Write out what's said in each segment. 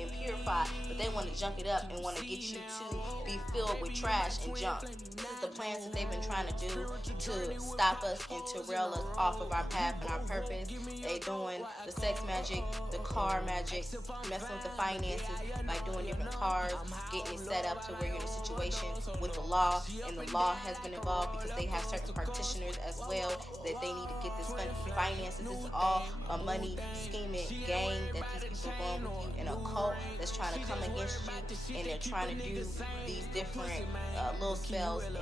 and purify, but they want to junk it up and want to get you to be filled with trash and junk. This is the plans that they've been trying to do to stop us and to rail us off of our path and our purpose. They doing the sex magic, the car magic, messing with the finances by doing different cars, getting it set up to where you're in a situation with the law, and the law has been involved because they have certain practitioners as well that they need to get this finances. This is all a money scheming game that these people are going with you in a cult that's trying to come against you, and they're trying to do these different little spells and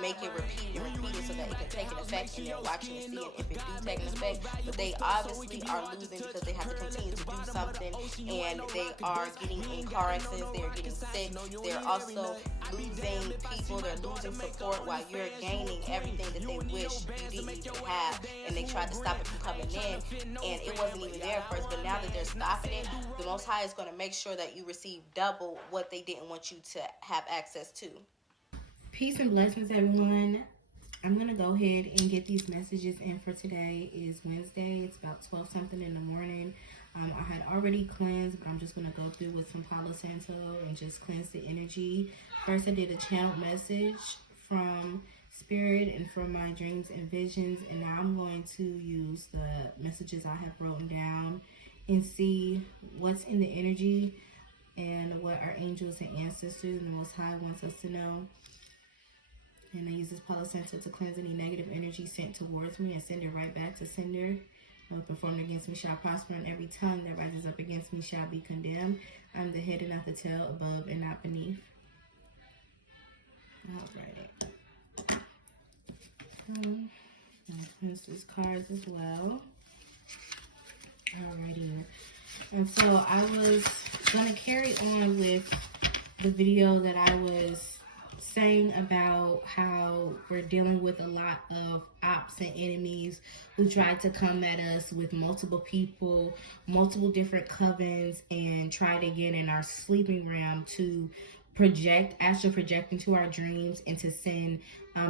make it repeat and repeat it so that it can take an effect, and they're watching and seeing if it do take an effect. But they obviously are losing because they have to continue to do something, and they are getting in car accidents, they're getting sick, they're also losing people, they're losing support while you're gaining everything that they wish you didn't even have, and they tried to stop it from coming in, and it wasn't even there at first, but now that they're stopping it, the Most High is going to make sure that you receive double what they didn't want you to have access to. Peace and blessings, everyone. I'm going to go ahead and get these messages in for today. It is Wednesday. It's about 12 something in the morning. I had already cleansed, but I'm just going to go through with some Palo Santo and just cleanse the energy. First, I did a channel message from Spirit and from my dreams and visions, and now I'm going to use the messages I have written down and see what's in the energy and what our angels and ancestors and the Most High wants us to know. And I use this Palo Santo to cleanse any negative energy sent towards me and send it right back to sender. No weapon formed against me shall prosper, and every tongue that rises up against me shall be condemned. I'm the head and not the tail, above and not beneath. Alrighty. I'll cleanse these cards as well. Alrighty. And so I was going to carry on with the video that I was saying about how we're dealing with a lot of ops and enemies who try to come at us with multiple people, multiple different covens, and try to get in our sleeping realm to astral project into our dreams and to send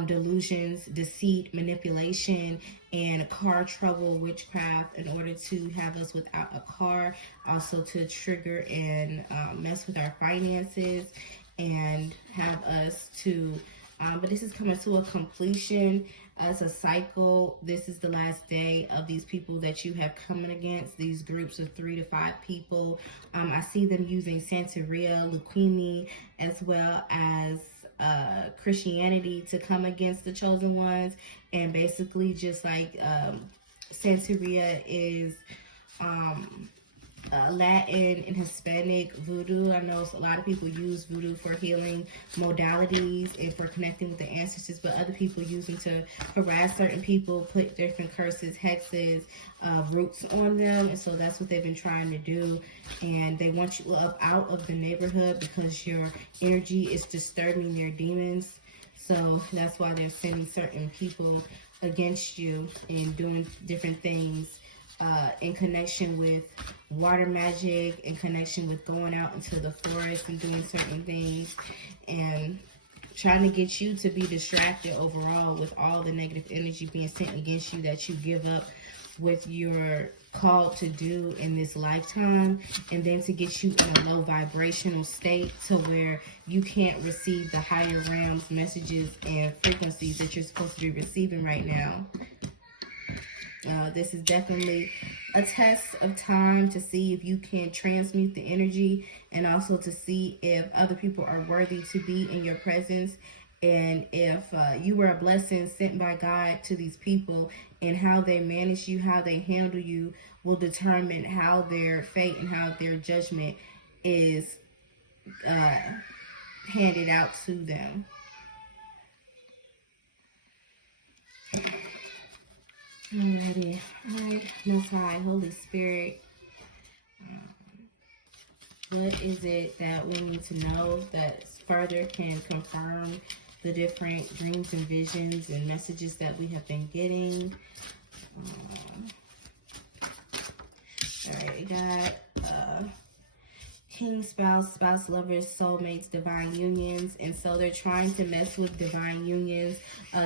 delusions, deceit, manipulation, and car trouble, witchcraft, in order to have us without a car, also to trigger and mess with our finances and have us to, but this is coming to a completion. As a cycle, this is the last day of these people that you have coming against, these groups of 3 to 5 people. I see them using Santeria, Luquini, as well as Christianity to come against the chosen ones. And basically just like Santeria is Latin and Hispanic voodoo. I know a lot of people use voodoo for healing modalities and for connecting with the ancestors, but other people use them to harass certain people, put different curses, hexes, roots on them. And so that's what they've been trying to do. And they want you up out of the neighborhood because your energy is disturbing their demons. So that's why they're sending certain people against you and doing different things in connection with water magic, in connection with going out into the forest and doing certain things, and trying to get you to be distracted overall with all the negative energy being sent against you that you give up what you're called to do in this lifetime, and then to get you in a low vibrational state to where you can't receive the higher realms messages and frequencies that you're supposed to be receiving right now. This is definitely a test of time to see if you can transmute the energy, and also to see if other people are worthy to be in your presence, and if you were a blessing sent by God to these people, and how they manage you, how they handle you, will determine how their fate and how their judgment is handed out to them. Alrighty. Alright, Most High, Holy Spirit, what is it that we need to know that further can confirm the different dreams and visions and messages that we have been getting? Alright, we got king, spouse, lovers, soulmates, divine unions. And so they're trying to mess with divine unions,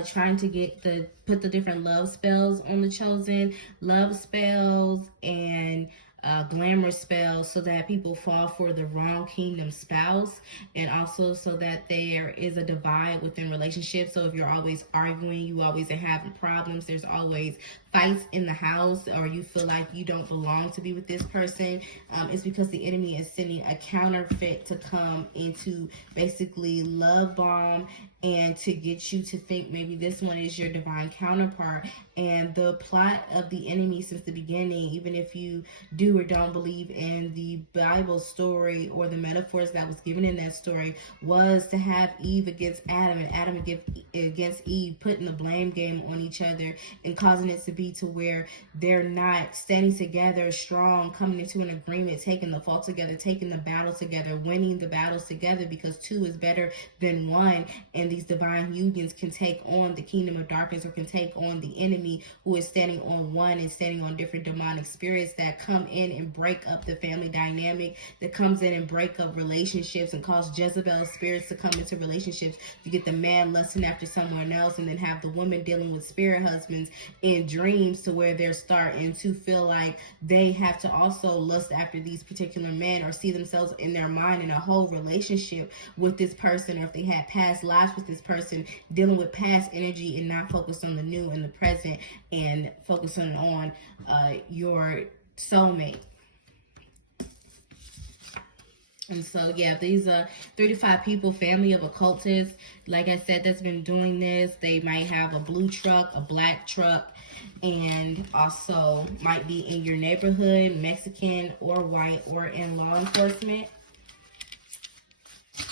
trying to put the different love spells on the chosen, love spells and glamour spells so that people fall for the wrong kingdom spouse, and also so that there is a divide within relationships. So if you're always arguing, you always are having problems, there's always fights in the house, or you feel like you don't belong to be with this person, it's because the enemy is sending a counterfeit to come into basically love bomb and to get you to think maybe this one is your divine counterpart. And the plot of the enemy since the beginning, even if you do or don't believe in the Bible story or the metaphors that was given in that story, was to have Eve against Adam and Adam against Eve, putting the blame game on each other and causing it to be to where they're not standing together strong, coming into an agreement, taking the fault together, taking the battle together, winning the battles together, because two is better than one. And these divine unions can take on the kingdom of darkness, or can take on the enemy who is standing on one and standing on different demonic spirits that come in and break up the family dynamic, that comes in and break up relationships and cause Jezebel spirits to come into relationships, to get the man lusting after someone else, and then have the woman dealing with spirit husbands in dreams, to where they're starting to feel like they have to also lust after these particular men, or see themselves in their mind in a whole relationship with this person, or if they had past lives with this person, dealing with past energy and not focused on the new and the present, and focusing on your soulmate. And so, yeah, these are 3 to 5 people, family of occultists, like I said, that's been doing this. They might have a blue truck, a black truck, and also might be in your neighborhood, Mexican or white, or in law enforcement.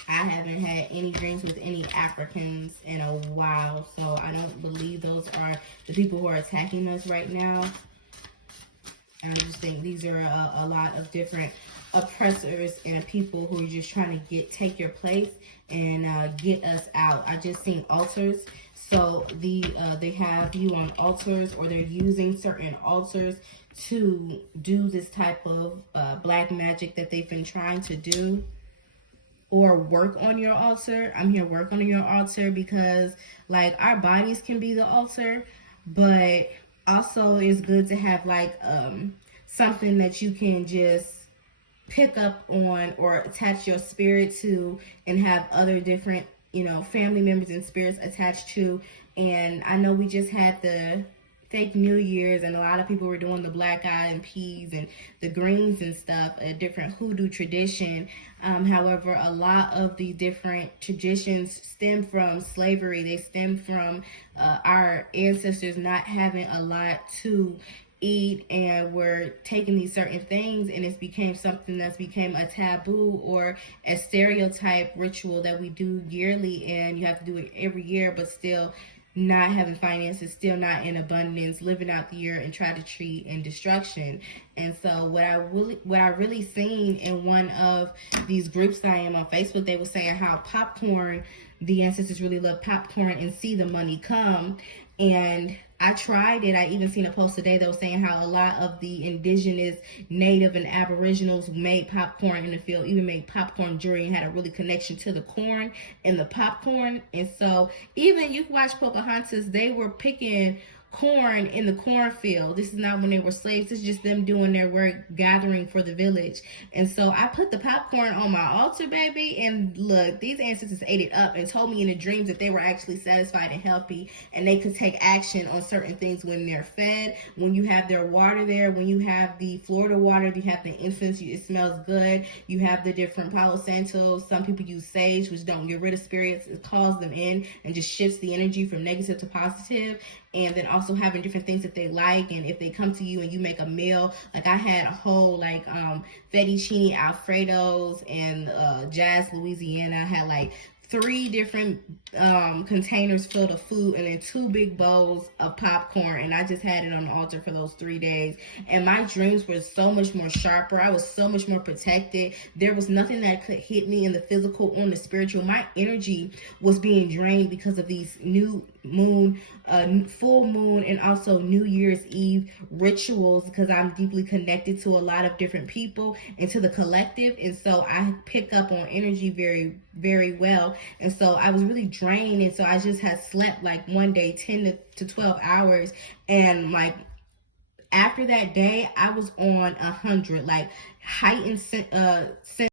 I haven't had any dreams with any Africans in a while, so I don't believe those are the people who are attacking us right now. I just think these are a lot of different oppressors and people who are just trying to take your place and get us out. I just seen altars. So they have you on altars, or they're using certain altars to do this type of black magic that they've been trying to do. Or work on your altar. I'm here work on your altar because, like, our bodies can be the altar, but also it's good to have like something that you can just pick up on or attach your spirit to, and have other different, family members and spirits attached to. And I know we just had the fake New Year's, and a lot of people were doing the black eye and peas and the greens and stuff, a different hoodoo tradition. However, a lot of the different traditions stem from slavery. They stem from our ancestors not having a lot to eat, and we're taking these certain things, and it's became something that's became a taboo or a stereotype ritual that we do yearly, and you have to do it every year, but still not having finances, still not in abundance, living out the year in tragedy and destruction. And so what I really seen in one of these groups that I am on Facebook, they were saying how popcorn, the ancestors really love popcorn and see the money come. And I tried it. I even seen a post today that was saying how a lot of the indigenous, native, and aboriginals made popcorn in the field, even made popcorn jewelry, and had a really connection to the corn and the popcorn. And so even you watch Pocahontas, they were picking corn in the cornfield. This is not when they were slaves. This is just them doing their work, gathering for the village. And so I put the popcorn on my altar, baby, and look, these ancestors ate it up and told me in the dreams that they were actually satisfied and healthy, and they could take action on certain things when they're fed, when you have their water there, when you have the Florida water, you have the incense, it smells good, you have the different Palo Santo. Some people use sage, which don't get rid of spirits, it calls them in and just shifts the energy from negative to positive. And then also having different things that they like, and if they come to you and you make a meal, like I had a whole fettuccine Alfredos and Jazz Louisiana. I had like 3 different containers filled of food, and then 2 big bowls of popcorn, and I just had it on the altar for those 3 days. And my dreams were so much more sharper. I was so much more protected. There was nothing that could hit me in the physical or in the spiritual. My energy was being drained because of these new moon, full moon, and also New Year's Eve rituals, because I'm deeply connected to a lot of different people and to the collective, and so I pick up on energy very, very well. And so I was really drained, and so I just had slept like one day 10 to 12 hours, and like after that day, I was on 100, like heightened